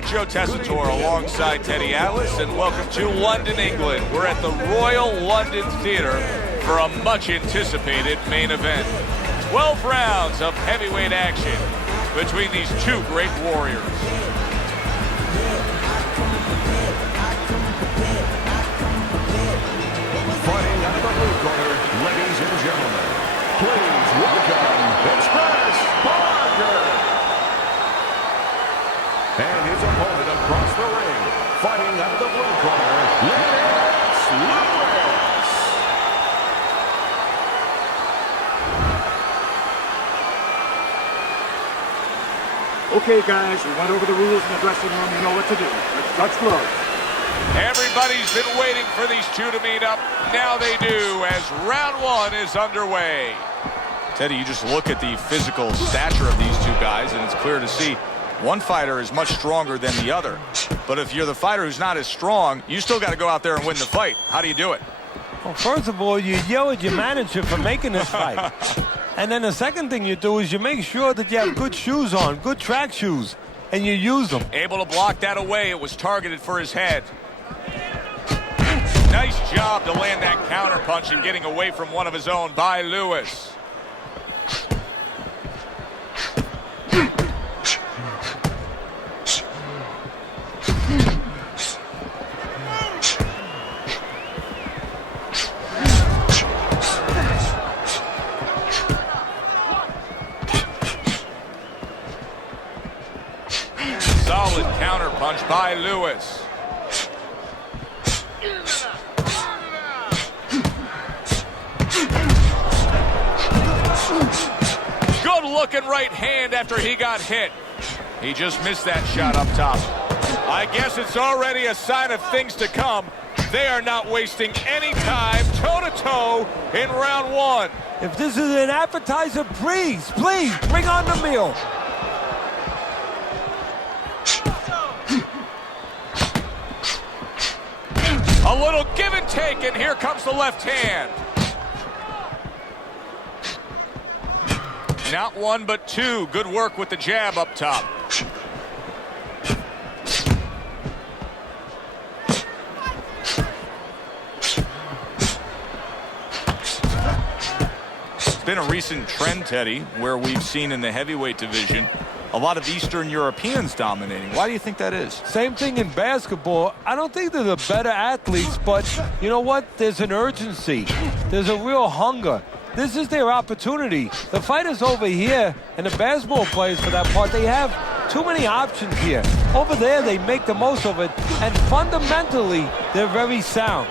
everybody. Joe Tessitore alongside Teddy Atlas, and welcome to London, England. We're at the Royal London Theatre for a much-anticipated main event. 12 rounds of heavyweight action between these two great warriors. Fighting out of the blue corner, ladies and gentlemen, please welcome Express Parker. And his opponent across the ring, fighting out of the blue corner, Lewis. Okay, guys, we went over the rules in the dressing room. You know what to do. Let's touch gloves. Everybody's been waiting for these two to meet up. Now they do, as round one is underway. Teddy, you just look at the physical stature of these two guys, and it's clear to see one fighter is much stronger than the other. But if you're the fighter who's not as strong, you still got to go out there and win the fight. How do you do it? Well, first of all, you yell at your manager for making this fight. And then the second thing you do is you make sure that you have good shoes on, good track shoes, and you use them. Able to block that away. It was targeted for his head. Nice job to land that counter punch and getting away from one of his own by Lewis. Solid counter punch by Lewis. Good looking right hand after he got hit. He just missed that shot up top. I guess it's already a sign of things to come. They are not wasting any time toe-to-toe in round one. If this is an appetizer, please bring on the meal. A little give and take, and here comes the left hand. Not one, but two. Good work with the jab up top. It's been a recent trend, Teddy, where we've seen in the heavyweight division a lot of Eastern Europeans dominating. Why do you think that is? Same thing in basketball. I don't think they're the better athletes, but you know what? There's an urgency. There's a real hunger. This is their opportunity. The fighters over here, and the basketball players for that part, they have too many options here. Over there, they make the most of it, and fundamentally, they're very sound.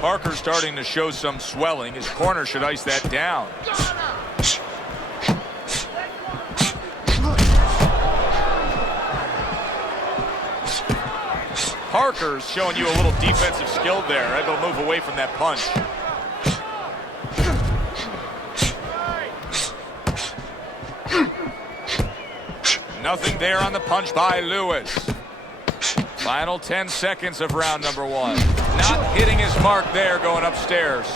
Parker starting to show some swelling. His corner should ice that down. Parker's showing you a little defensive skill there, able to move away from that punch. Nothing there on the punch by Lewis. Final 10 seconds of round number one. Not hitting his mark there, going upstairs.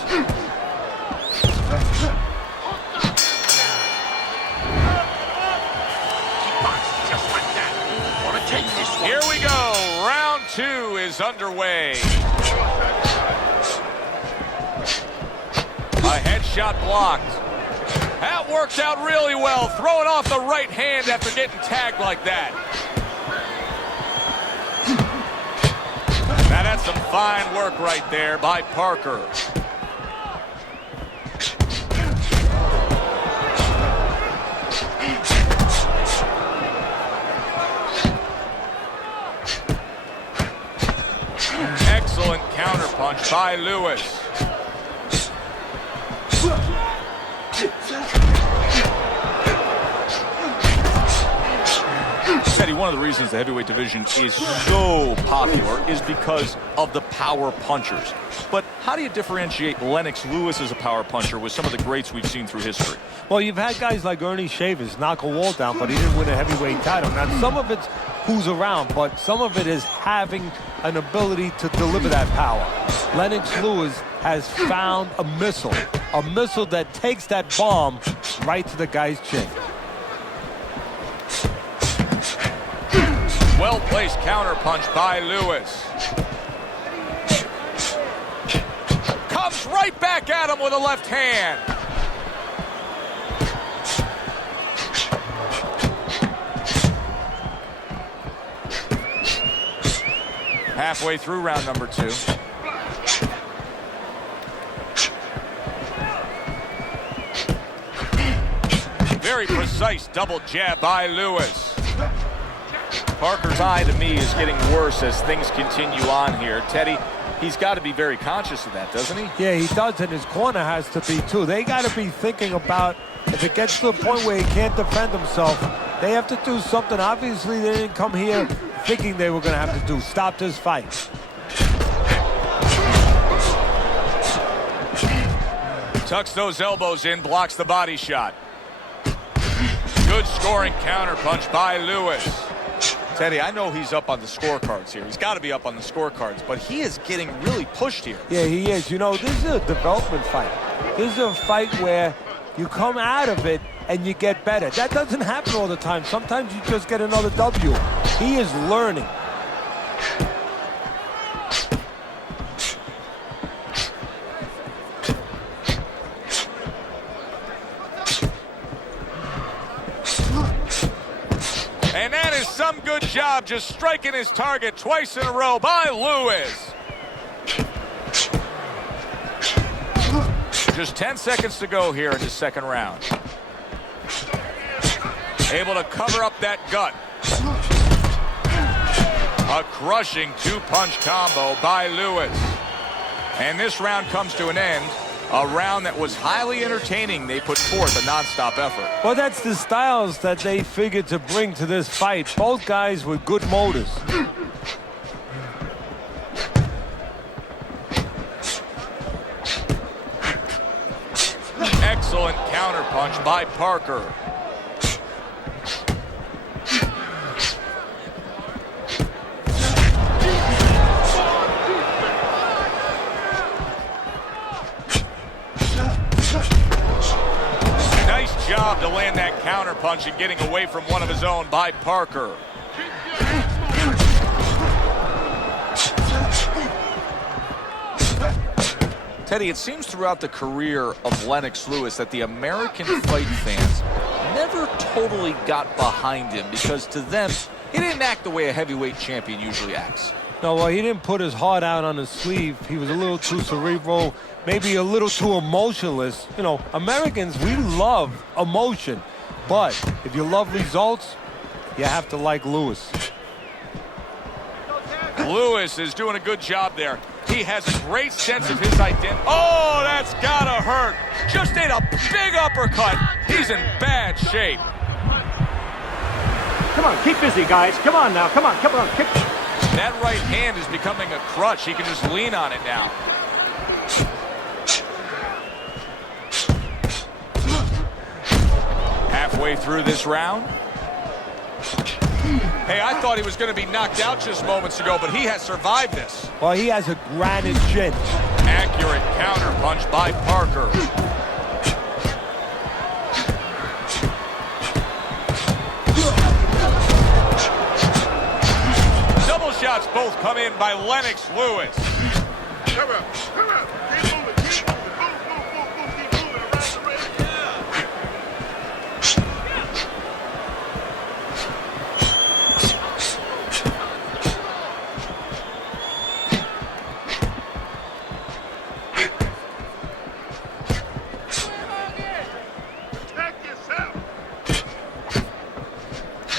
Here we go. Round two is underway. A headshot blocked. That worked out really well. Throwing off the right hand after getting tagged like that. Now that's some fine work right there by Parker. Excellent counterpunch by Lewis. Teddy, one of the reasons the heavyweight division is so popular is because of the power punchers. But how do you differentiate Lennox Lewis as a power puncher with some of the greats we've seen through history? Well, you've had guys like Ernie Shavers knock a wall down, but he didn't win a heavyweight title. Now, some of it's who's around, but some of it is having an ability to deliver that power. Леннокс Lewis has found a missile that takes that bomb right to the guy's chin. Well-placed counterpunch by Lewis. Comes right back at him with a left hand. Halfway through round number 2. Very precise double jab by Lewis. Parker's eye, to me, is getting worse as things continue on here. Teddy, he's got to be very conscious of that, doesn't he? Yeah, he does, and his corner has to be, too. They got to be thinking about if it gets to the point where he can't defend himself, they have to do something. Obviously, they didn't come here thinking they were going to have to stop this fight. Tucks those elbows in, blocks the body shot. Good scoring counterpunch by Lewis. Teddy, I know he's up on the scorecards here. He's got to be up on the scorecards, but he is getting really pushed here. Yeah, he is. You know, this is a development fight. This is a fight where you come out of it and you get better. That doesn't happen all the time. Sometimes you just get another W. He is learning. And that is some good job just striking his target twice in a row by Lewis. Just 10 seconds to go here in the second round. Able to cover up that gut. A crushing two-punch combo by Lewis. And this round comes to an end. A round that was highly entertaining. They put forth a non-stop effort. Well, that's the styles that they figured to bring to this fight. Both guys with good motors. Excellent counterpunch by Parker. Nice job to land that counterpunch and getting away from one of his own by Parker. Teddy, it seems throughout the career of Lennox Lewis that the American fight fans never totally got behind him because to them, he didn't act the way a heavyweight champion usually acts. No, well, he didn't put his heart out on his sleeve. He was a little too cerebral, maybe a little too emotionless. You know, Americans, we love emotion. But if you love results, you have to like Lewis. Lewis is doing a good job there. He has a great sense of his identity. Oh, that's gotta hurt. Just ate a big uppercut. He's in bad shape. Come on, keep busy, guys. Come on now. Come on. Kick. That right hand is becoming a crutch. He can just lean on it now. Halfway through this round. Hey, I thought he was going to be knocked out just moments ago, but he has survived this. Well, he has a granite chin. Accurate counterpunch by Parker. Double shots both come in by Lennox Lewis. Come on. Keep moving. Keep moving.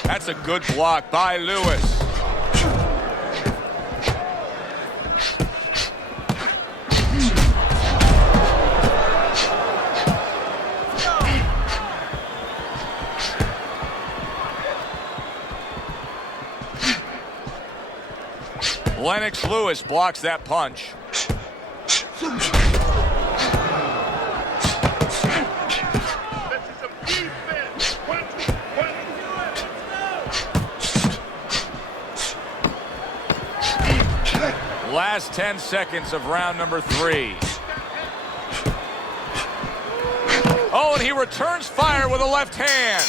That's a good block by Lewis. Lennox Lewis blocks that punch. 10 seconds of round number 3. Oh, and he returns fire with a left hand.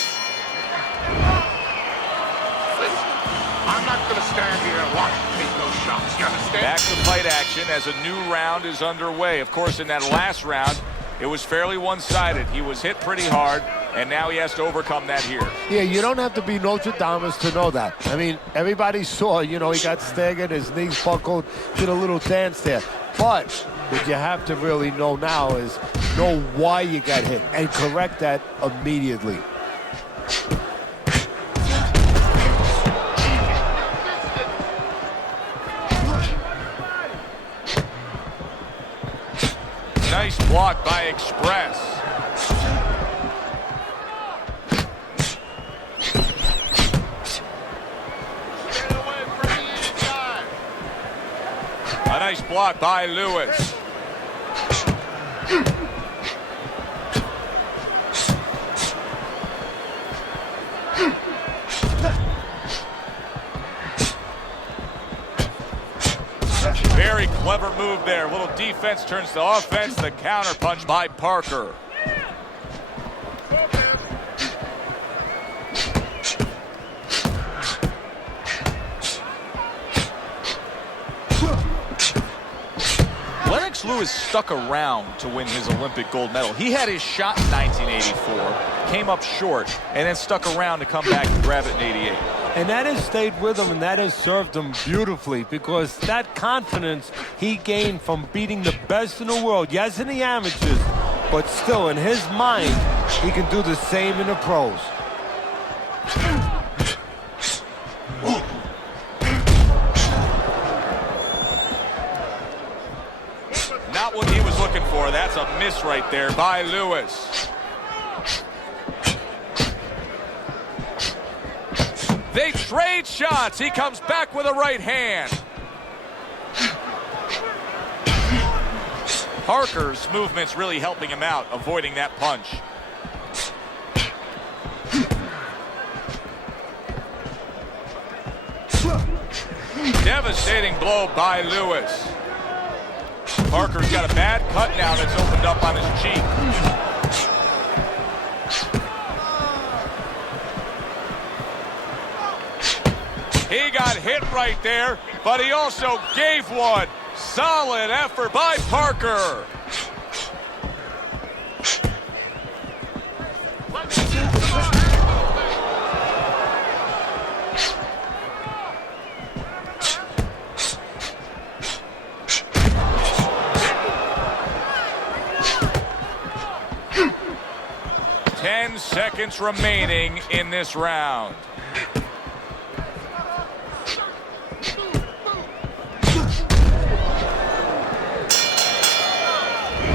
I'm not going to stand here and watch you take those shots. You understand? Back to fight action as a new round is underway. Of course, in that last round, it was fairly one-sided. He was hit pretty hard, and now he has to overcome that here. Yeah, you don't have to be Notre Dame to know that. I mean, everybody saw, he got staggered, his knees buckled, did a little dance there. But what you have to really know now is know why you got hit and correct that immediately. Nice block by Express. A nice block by Lewis. Very clever move there. A little defense turns to offense. The counter punch by Parker. Lewis stuck around to win his Olympic gold medal. He had his shot in 1984, came up short, and then stuck around to come back and grab it in 88. And that has stayed with him, and that has served him beautifully, because that confidence he gained from beating the best in the world, yes, in the amateurs, but still, in his mind, he can do the same in the pros. Not what he was looking for. That's a miss right there by Lewis. They trade shots. He comes back with a right hand. Parker's movement's really helping him out, avoiding that punch. Devastating blow by Lewis. Parker's got a bad cut now that's opened up on his cheek. He got hit right there, but he also gave one. Solid effort by Parker. Seconds remaining in this round.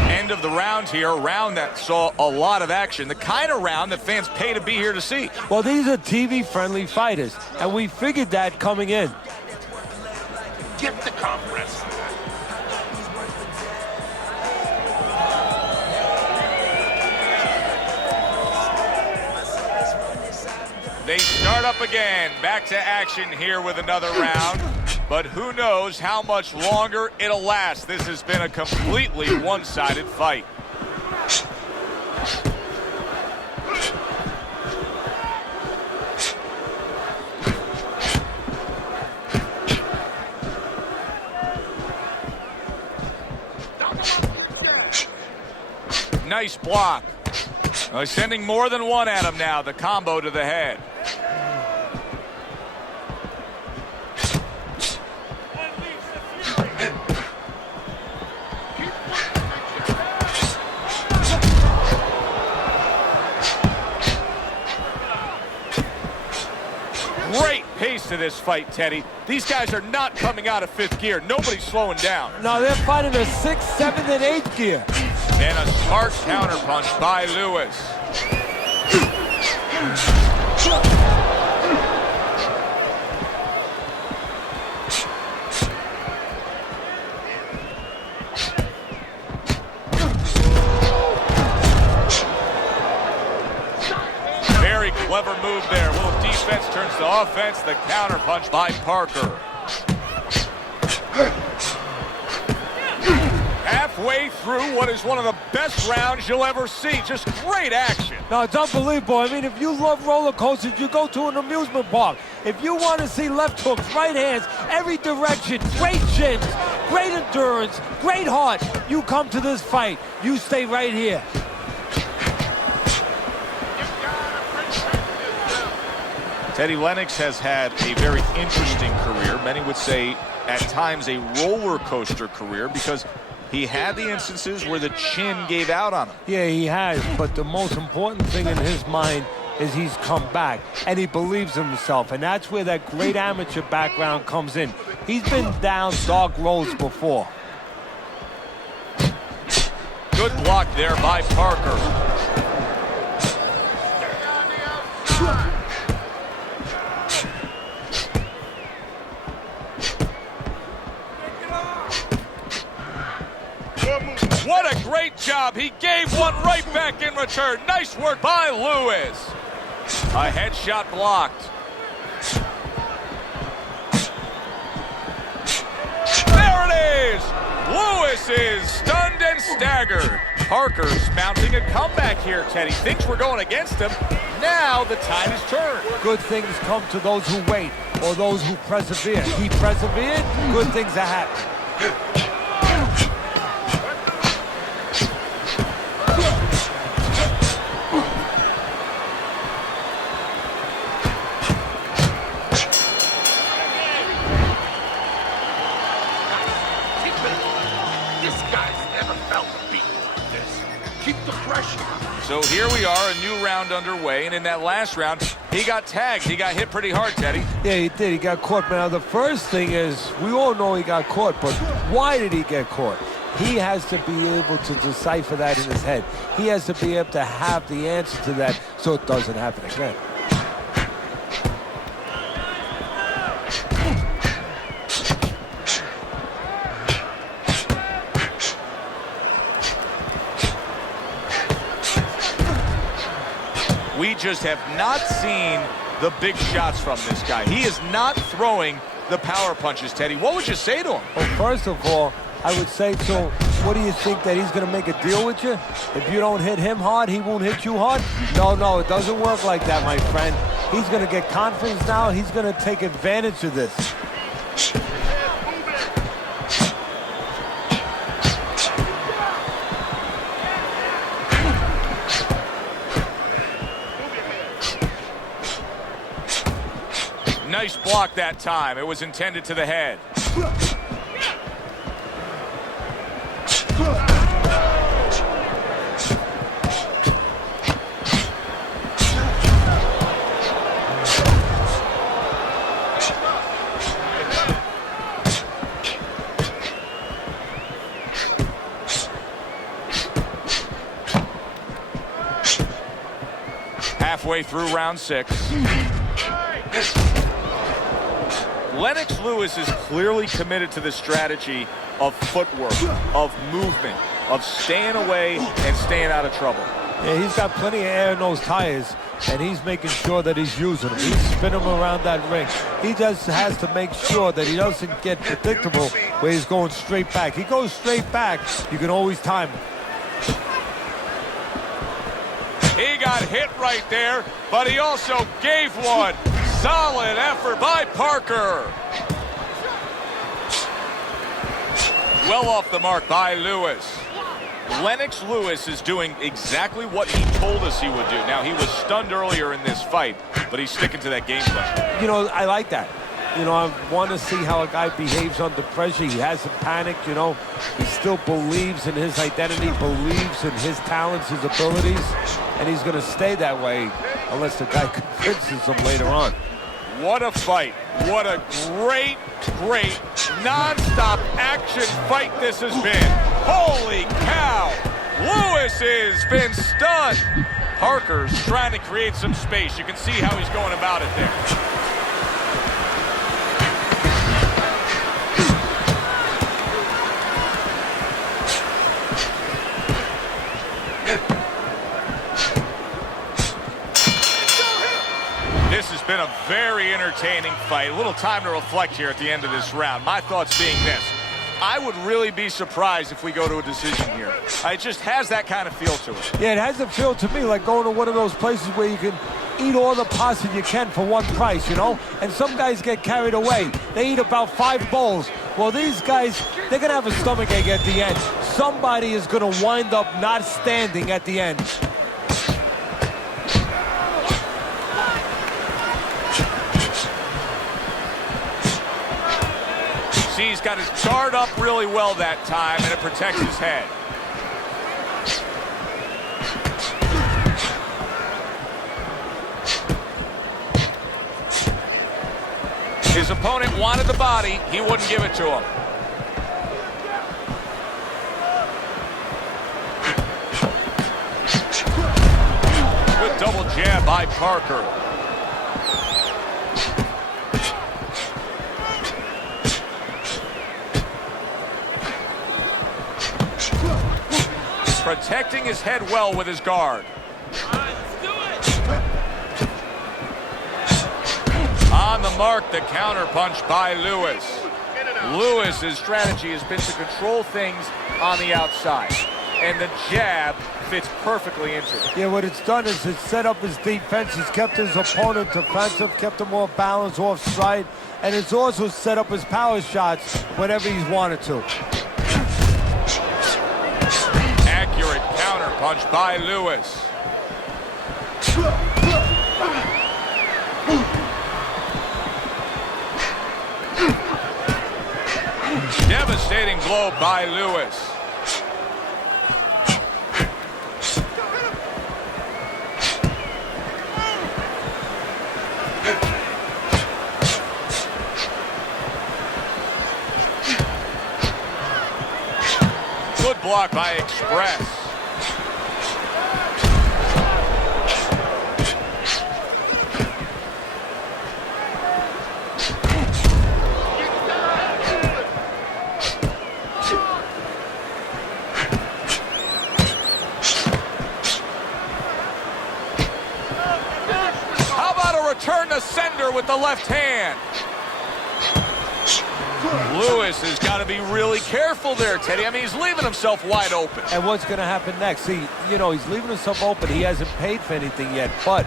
End of the round here, a round that saw a lot of action, the kind of round that fans pay to be here to see. Well, these are TV-friendly fighters, and we figured that coming in. Get the compress. They start up again, back to action here with another round, but who knows how much longer it'll last. This has been a completely one-sided fight. Nice block. He's sending more than one at him now, the combo to the head. Great pace to this fight, Teddy. These guys are not coming out of fifth gear. Nobody's slowing down. No, they're fighting a 6th, 7th, and 8th gear. And a smart counterpunch by Lewis. Very clever move there. A little defense turns to offense. The counterpunch by Parker. halfway through what is one of the best rounds you'll ever see. Just great action. No, it's unbelievable. I mean, if you love roller coasters, you go to an amusement park. If you want to see left hooks, right hands, every direction, great shins, great endurance, great heart, you come to this fight. You stay right here. Teddy Леннокс has had a very interesting career. Many would say at times a roller coaster career because he had the instances where the chin gave out on him. Yeah, he has, but the most important thing in his mind is he's come back, and he believes in himself, and that's where that great amateur background comes in. He's been down dark roads before. Good block there by Parker. What a great job. He gave one right back in return. Nice work by Lewis. A headshot blocked. There it is. Lewis is stunned and staggered. Parker's mounting a comeback here, Teddy. Thinks we're going against him. Now the tide has turned. Good things come to those who wait or those who persevere. He persevered, good things are happening. So here we are, a new round underway, and in that last round, he got tagged. He got hit pretty hard, Teddy. Yeah, he did. He got caught. Now, the first thing is, we all know he got caught, but why did he get caught? He has to be able to decipher that in his head. He has to be able to have the answer to that so it doesn't happen again. We just have not seen the big shots from this guy. He is not throwing the power punches, Teddy. What would you say to him? Well, first of all, I would say to him, what do you think, that he's going to make a deal with you? If you don't hit him hard, he won't hit you hard? No, it doesn't work like that, my friend. He's going to get confidence now. He's going to take advantage of this. Nice block that time. It was intended to the head. Halfway through round 6. Lennox Lewis is clearly committed to the strategy of footwork, of movement, of staying away and staying out of trouble. Yeah, he's got plenty of air in those tires, and he's making sure that he's using them. He's spinning them around that ring. He just has to make sure that he doesn't get predictable where he's going straight back. He goes straight back, you can always time him. He got hit right there, but he also gave one. Solid effort by Parker. Well off the mark by Lewis. Lennox Lewis is doing exactly what he told us he would do. Now, he was stunned earlier in this fight, but he's sticking to that game plan. You know, I like that. You know, I want to see how a guy behaves under pressure. He hasn't panicked, you know. He still believes in his identity, believes in his talents, his abilities, and he's going to stay that way unless the guy convinces him later on. What a fight. What a great, great, non-stop action fight this has been. Holy cow. Lewis has been stunned. Parker's trying to create some space. You can see how he's going about it there. This has been a very entertaining fight. A little time to reflect here at the end of this round. My thoughts being this: I would really be surprised if we go to a decision here. It just has that kind of feel to it. Yeah, it has a feel to me like going to one of those places where you can eat all the pasta you can for one price, you know? And some guys get carried away. They eat about 5 bowls. Well, these guys, they're going to have a stomachache at the end. Somebody is going to wind up not standing at the end. See, he's got his guard up really well that time, and it protects his head. His opponent wanted the body. He wouldn't give it to him. Good double jab by Parker. Protecting his head well with his guard. On the mark, the counter punch by Lewis. Lewis's strategy has been to control things on the outside, and the jab fits perfectly into it. Yeah, what it's done is it's set up his defense. It's kept his opponent defensive, kept him off balance, off stride, and it's also set up his power shots whenever he's wanted to. Accurate counter punch by Lewis. Devastating blow by Lewis. Good block by Express. Turn the sender with the left hand. Lewis has got to be really careful there, Teddy. I mean, he's leaving himself wide open. And what's going to happen next? See, you know, he's leaving himself open. He hasn't paid for anything yet, but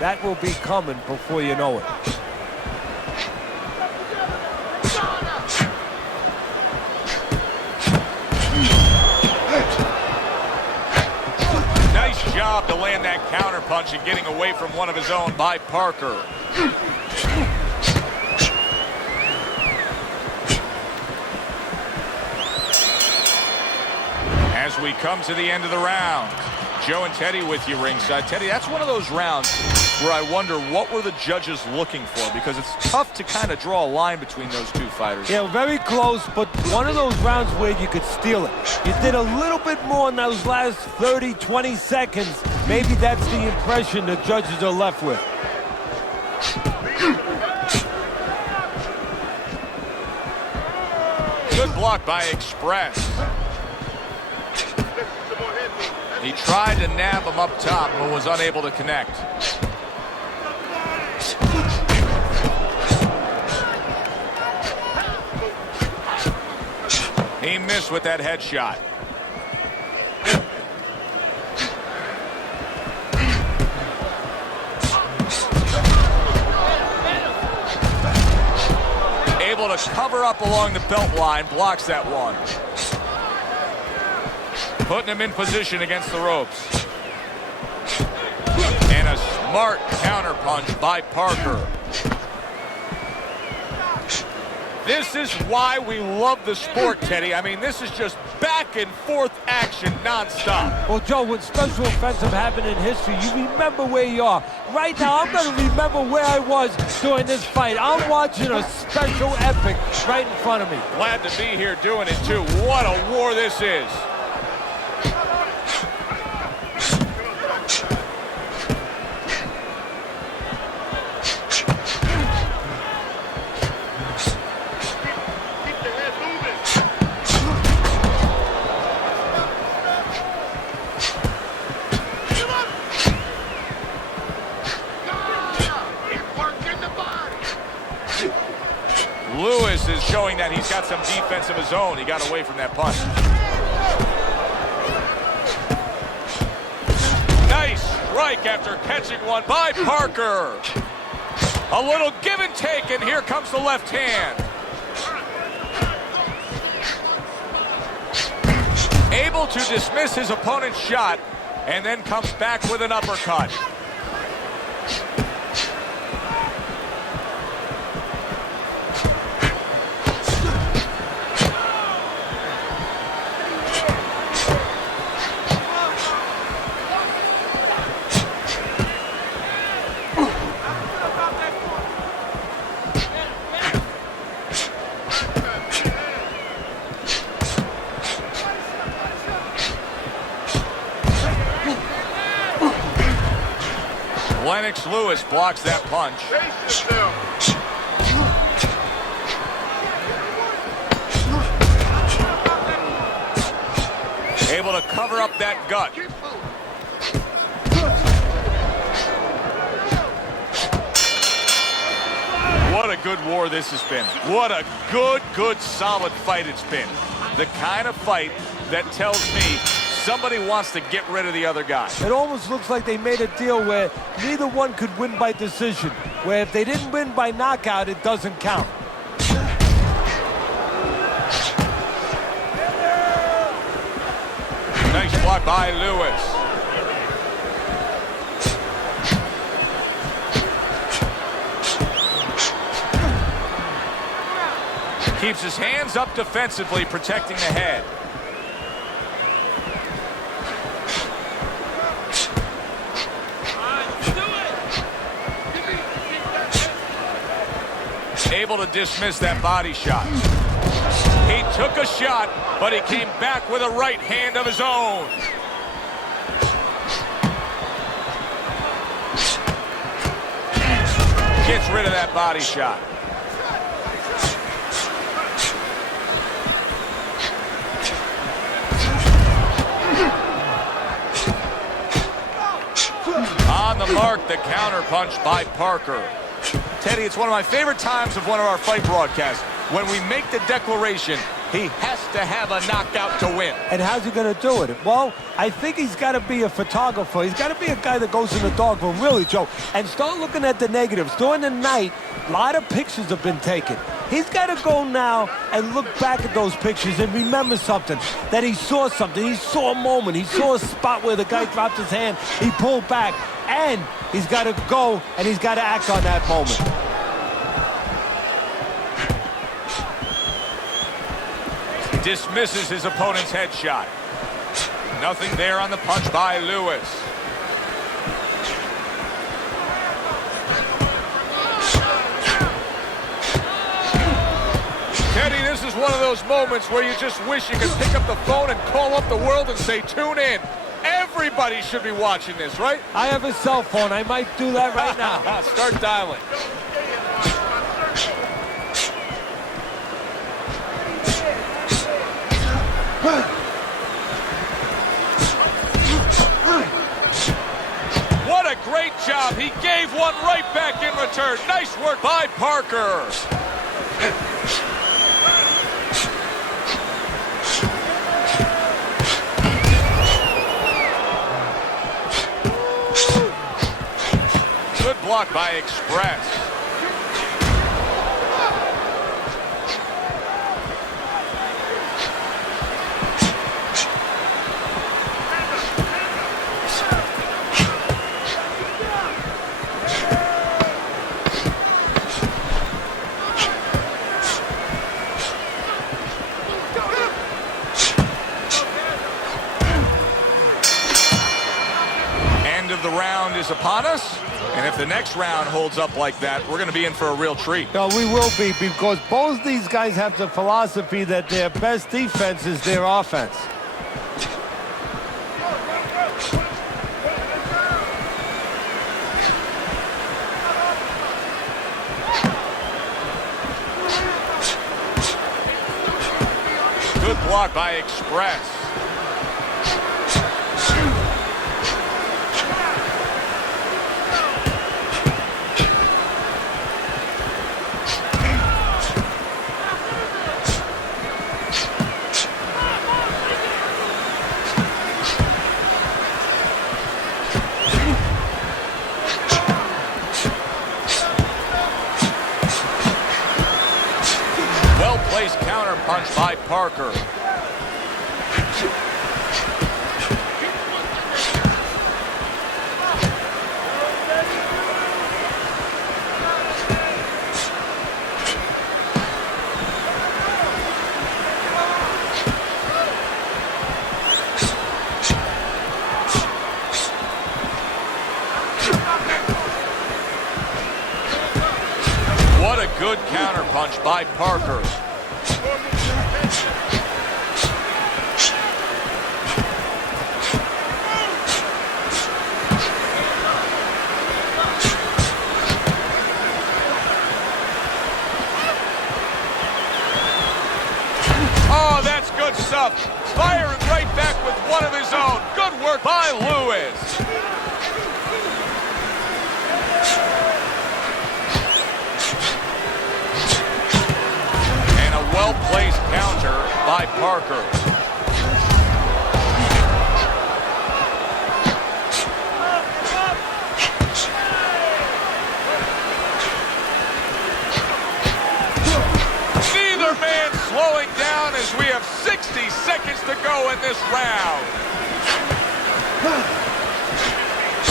that will be coming before you know it. Job to land that counter punch and getting away from one of his own by Parker. As we come to the end of the round, Joe and Teddy with you ringside. Teddy, that's one of those rounds where I wonder what were the judges looking for, because it's tough to kind of draw a line between those two fighters. Yeah, very close, but one of those rounds where you could steal it. You did a little bit more in those last 30, 20 seconds. Maybe that's the impression the judges are left with. Good block by Express. He tried to nab him up top, but was unable to connect. He missed with that headshot. Able to cover up along the belt line, blocks that one. Putting him in position against the ropes. And a smart counter punch by Parker. This is why we love the sport, Teddy. I mean, this is just back and forth action nonstop. Well, Joe, when special events have happened in history, you remember where you are. Right now, I'm going to remember where I was during this fight. I'm watching a special epic right in front of me. Glad to be here doing it, too. What a war this is. Lewis is showing that he's got some defense of his own. He got away from that punch. Nice strike after catching one by Parker. A little give and take, and here comes the left hand. Able to dismiss his opponent's shot, and then comes back with an uppercut. Lewis blocks that punch. Able to cover up that gut. What a good war this has been. What a good, solid fight it's been. The kind of fight that tells me somebody wants to get rid of the other guy. It almost looks like they made a deal where neither one could win by decision, where if they didn't win by knockout, it doesn't count. Nice block by Lewis. Keeps his hands up defensively, protecting the head. Able to dismiss that body shot. He took a shot, but he came back with a right hand of his own. Gets rid of that body shot. On the mark, the counter punch by Parker. Teddy, it's one of my favorite times of one of our fight broadcasts. When we make the declaration, he has to have a knockout to win. And how's he going to do it? Well, I think he's got to be a photographer. He's got to be a guy that goes in the dark room, really, Joe, and start looking at the negatives. During the night, a lot of pictures have been taken. He's got to go now and look back at those pictures and remember something, that he saw something. He saw a moment. He saw a spot where the guy dropped his hand. He pulled back, and he's got to go, and he's got to act on that moment. Dismisses his opponent's headshot. Nothing there on the punch by Lewis. Teddy, this is one of those moments where you just wish you could pick up the phone and call up the world and say, tune in. Everybody should be watching this, right? I have a cell phone. I might do that right now. Start dialing. What a great job. He gave one right back in return. Nice work by Parker. Good block by Express. The round is upon us, and if the next round holds up like that, we're going to be in for a real treat. No, we will be, because both these guys have the philosophy that their best defense is their offense. Good block by Express. punch by Parker. What a good counter punch by Parker. Oh, that's good stuff. Firing right back with one of his own. Good work by Lewis. Well-placed counter by Parker. Neither man slowing down as we have 60 seconds to go in this round.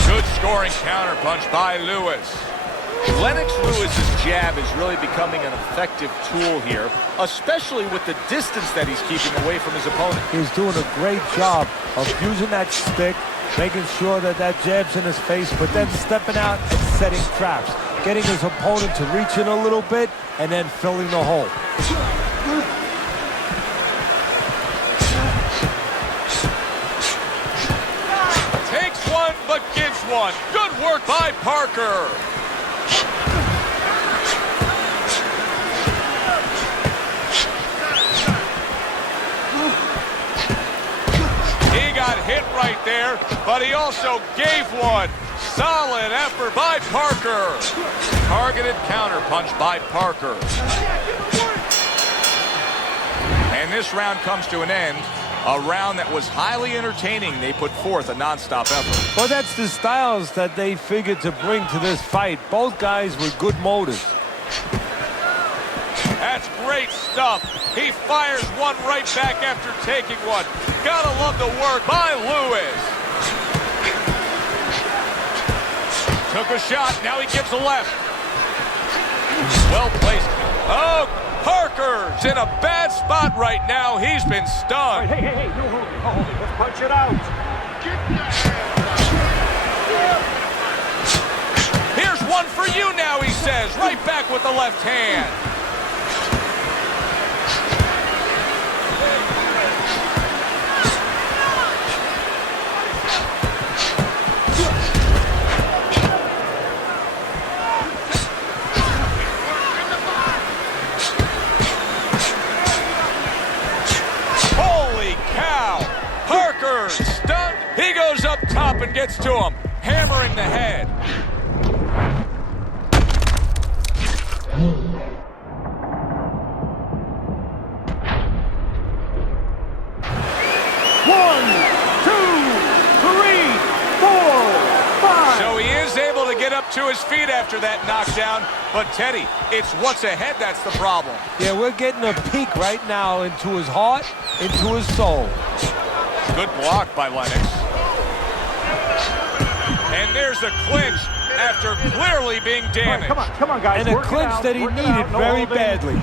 Good scoring counter punch by Lewis. Леннок's Lewis's jab is really becoming an effective tool here, especially with the distance that he's keeping away from his opponent. He's doing a great job of using that stick, making sure that that jab's in his face, but then stepping out and setting traps, getting his opponent to reach in a little bit and then filling the hole. Takes one, but gives one. Good work by Parker. He got hit right there, but he also gave one. Solid effort by Parker. Targeted counter punch by Parker. And this round comes to an end. A round that was highly entertaining. They put forth a nonstop effort. Well, that's the styles that they figured to bring to this fight. Both guys with good motives. That's great stuff. He fires one right back after taking one. Gotta love the work by Lewis. Took a shot, now he gives a left. Well placed. Oh, Parker's in a bad spot right now. He's been stunned. Hey, no holding. Let's punch it out. Here's one for you now, he says. Right back with the left hand. Stunned. He goes up top and gets to him, hammering the head. One, two, three, four, five. So he is able to get up to his feet after that knockdown. But Teddy, it's what's ahead that's the problem. Yeah, we're getting a peek right now into his heart, into his soul. Good block by Lennox. And there's a clinch after clearly being damaged. Right, come on, guys. And a clinch that he needed very badly.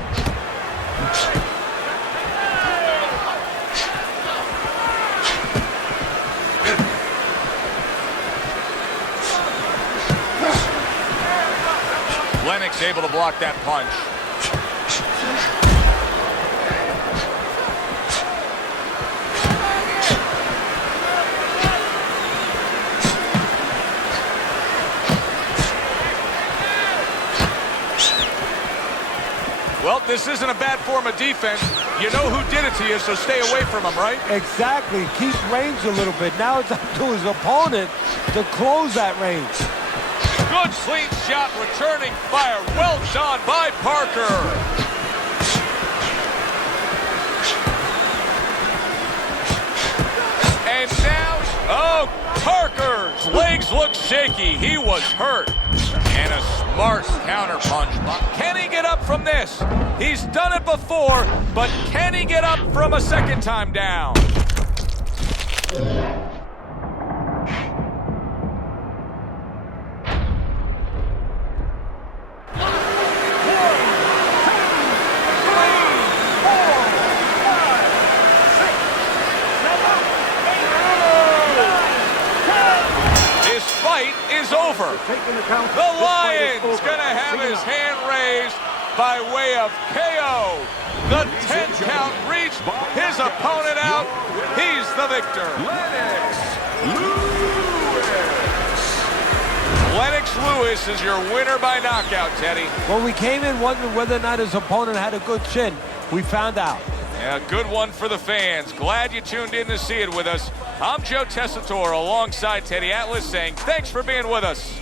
Lennox able to block that punch. Well, this isn't a bad form of defense. You know who did it to you, so stay away from him, right? Exactly. Keep range a little bit. Now it's up to his opponent to close that range. Good clean shot, returning fire. Well done by Parker. And now, oh, Parker's legs look shaky. He was hurt. And a Smart counterpunch. Can he get up from this? He's done it before, but can he get up from a second time down? Is over. The Lion's gonna have his hand raised by way of KO. The 10 count reached his opponent out. He's the victor. Леннокс Lewis is your winner by knockout, Teddy. When we came in wondering whether or not his opponent had a good chin, we found out. Yeah, good one for the fans. Glad you tuned in to see it with us. I'm Joe Tessitore alongside Teddy Atlas saying thanks for being with us.